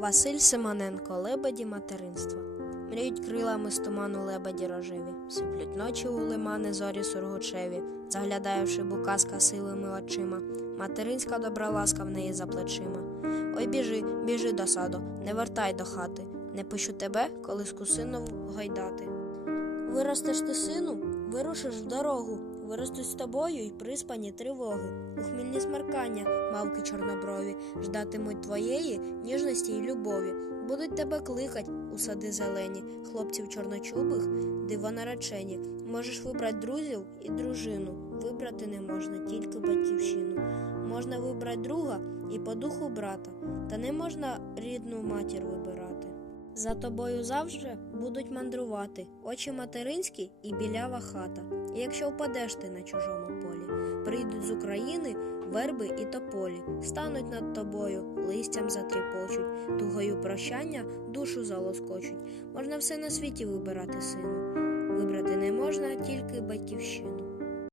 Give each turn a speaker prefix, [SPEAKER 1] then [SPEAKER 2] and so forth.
[SPEAKER 1] Василь Симоненко, лебеді материнства. Мріють крилами з туману лебеді рожеві, сиплють ночі у лимани зорі сургучеві, заглядавши буказка силими очима, материнська добра ласка в неї за плечима. Ой, біжи, біжи до саду, не вертай до хати, не пущу тебе, коли скусину гойдати. Виростеш ти сину, вирушиш в дорогу, виростуть з тобою й приспані тривоги. У хмільні смеркання, мавки чорноброві, ждатимуть твоєї ніжності й любові. Будуть тебе кликать у сади зелені, хлопців чорночубих, диво наречені. Можеш вибрати друзів і дружину. Вибрати не можна тільки батьківщину. Можна вибрати друга і по духу брата, та не можна рідну матір вибирати. За тобою завжди будуть мандрувати очі материнські і білява хата. І якщо впадеш ти на чужому полі, прийдуть з України верби і тополі, стануть над тобою, листям затріпочуть, тугою прощання душу залоскочуть. Можна все на світі вибирати сину. Вибрати не можна тільки батьківщину.